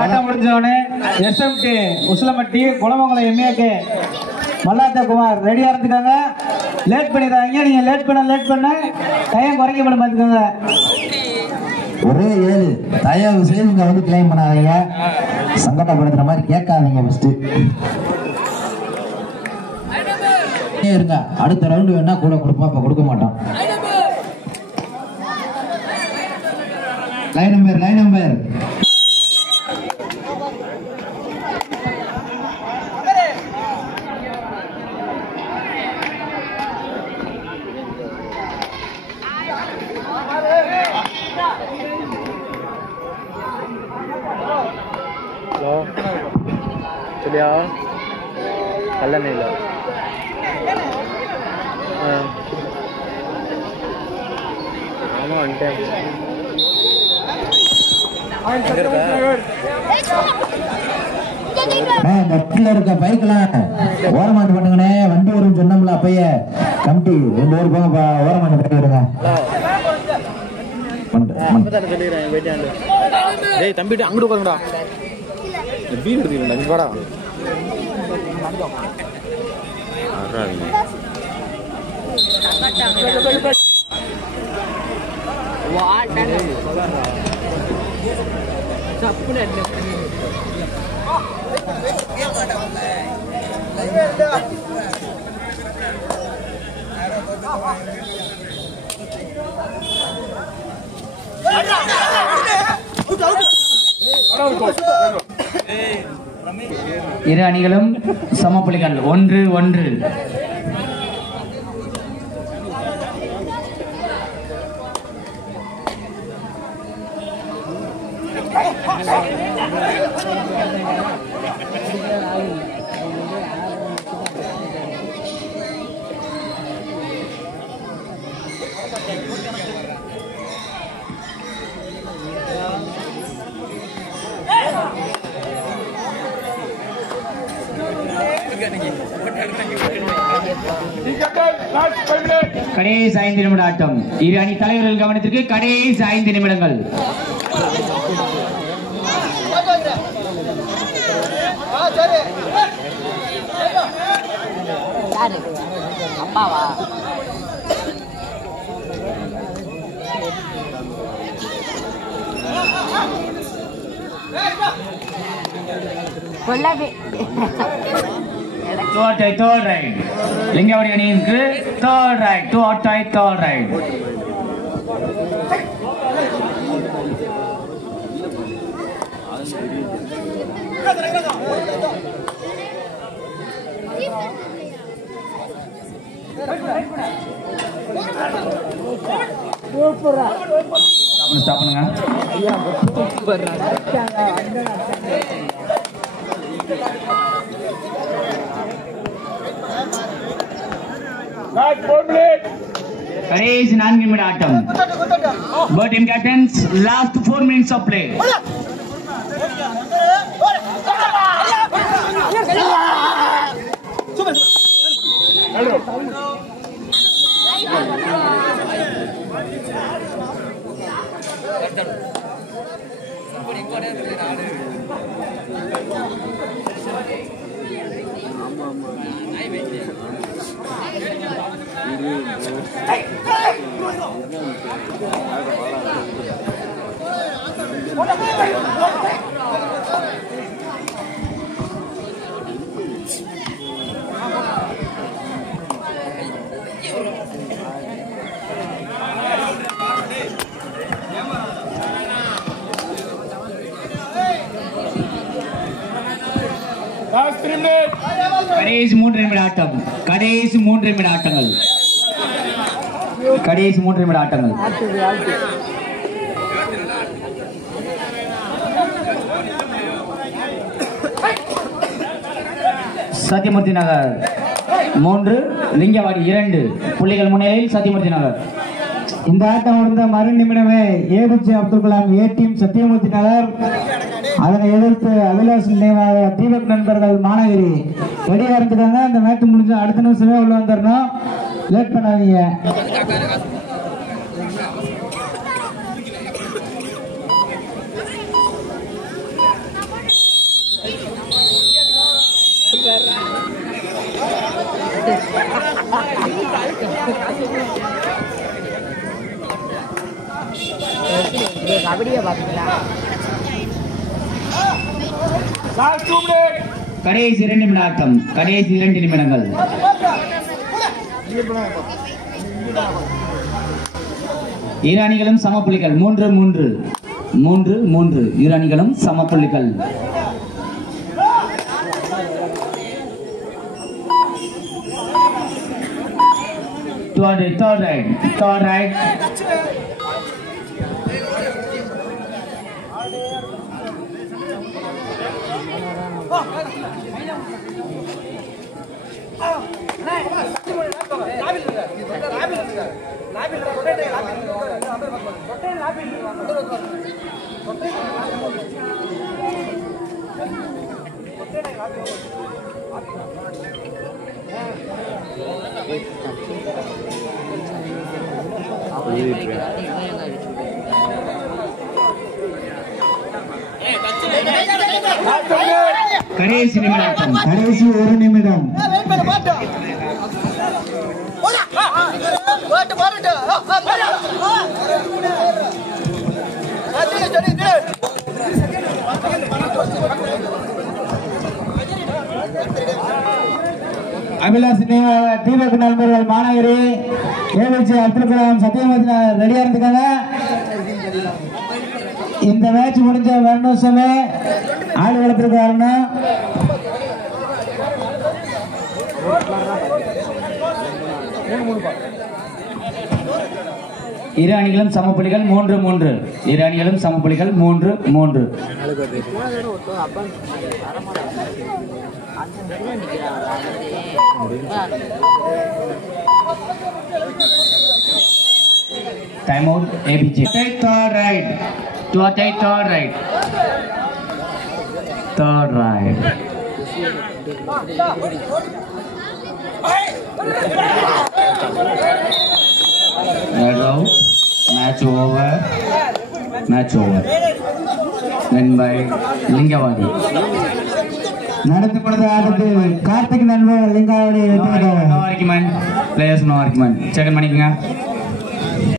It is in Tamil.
ஆட்டம் முடிஞ்சவனே எஸ்எம்டி உசிலம்பட்டி குளமங்கலம் எம்ஏகே மல்லாத்த குமார் ரெடியா இருந்துக்காங்க. லேட் பண்ணிடுறாங்க. நீங்க லேட் பண்ண டைம் குறைக்கப்படும் பார்த்துக்கோங்க. ஒரே 7 தயவு செய்து இங்க வந்து கிளைம் பண்ணாதீங்க, சங்கடப்படுத்துற மாதிரி கேட்காதீங்க. ஃபர்ஸ்ட் இருங்க, அடுத்த ரவுண்டு வேணா கூட கொடுப்போம், இப்ப கொடுக்க மாட்டோம். லைன் நம்பர் ஹலோ சொல்லியா கல்லணையில் ஆமாம் வந்துட்டேன். நெட்ல இருக்க பைக்கெல்லாம் ஓரமாட்டு பண்ணுங்கண்ணே. வண்டி வரும் சொன்னோம்ல அப்பயே கமிட்டி 2 பேர் போங்க, ஓரமாட்டு பண்ணி விடுங்க. சொல்லிடுறேன் போயிட்டாண்டு. டேய் தம்பிட்டு அங்கிட்டு உட்காருங்கடா, வீடு எடுத்துக்கிறேன்டா, நீ வாடா. இரு அணிகளும் சமப்புள்ளிகள் 1-1. கடைசி 5 நிமிட ஆட்டம். இரு அணி தலைவர்கள் கவனத்திற்கு கடைசி 5 நிமிடங்கள். அம்மாவா third right. லிங்கவாடி அணியிற்கு third right, third right. Stop பண்ணுங்க. கடைசி 4 நிமிட ஆட்டம். Both team captains, last 4 minutes of play. கடைசி 3 நிமிட ஆட்டம். கடைசி 3 நிமிட ஆட்டங்கள். சத்தியமூர்த்தி நகர் 3, லிங்கவாடி 2 புள்ளிகள் முன்னிலையில் சத்தியமூர்த்தி நகர். இந்த ஆட்டம் முடிந்த மறு நிமிடமே APJ Abdul Kalam A team Sathyamoorthy Nagar, அதனை எதிர்த்து அபிலாஷ் நினைவாக தீபக் நண்பர்கள் மாநகரி ரெடியா இருந்துட்டாங்க. அந்த மேட்ச் முடிஞ்சு அடுத்த நிமிஷமே உள்ள வந்துடணும், லேட் பண்ணாதீங்க. கபடியை பார்த்தீங்களா? கடைசி 2 நிமிட ஆட்டம். கடைசி 2 நிமிடங்கள். இரு அணிகளும் சமப்புள்ளிகள். 3-3 3-3 இரு அணிகளும் சமப்புள்ளிகள். Third right. கடைசி நிமிடம். கடைசி 1 நிமிடம். அபிலாஷ் தீபக் நண்பர்கள் மாநகரி ஏபிஜே அப்துல் கலாம் சத்தியமூர்த்தி ரெடியா இருந்துக்காங்க. இந்த மேட்ச் முடிஞ்ச வருஷமே ஆடு வளர்த்திருக்காருன்னா இரு அணிகளும் சமப்புள்ளிகள் 3-3. இரு அணிகளும் சமப்புள்ளிகள் 3-3. Time out. ABJ. Third right. That's out. Match over. Then by Lingavadi. நடந்து கொண்டது ஆட்டத்தில் கார்த்திக் நண்பர் Lingavadi. No argument. Players no argument. Second பண்ணிக்கங்க.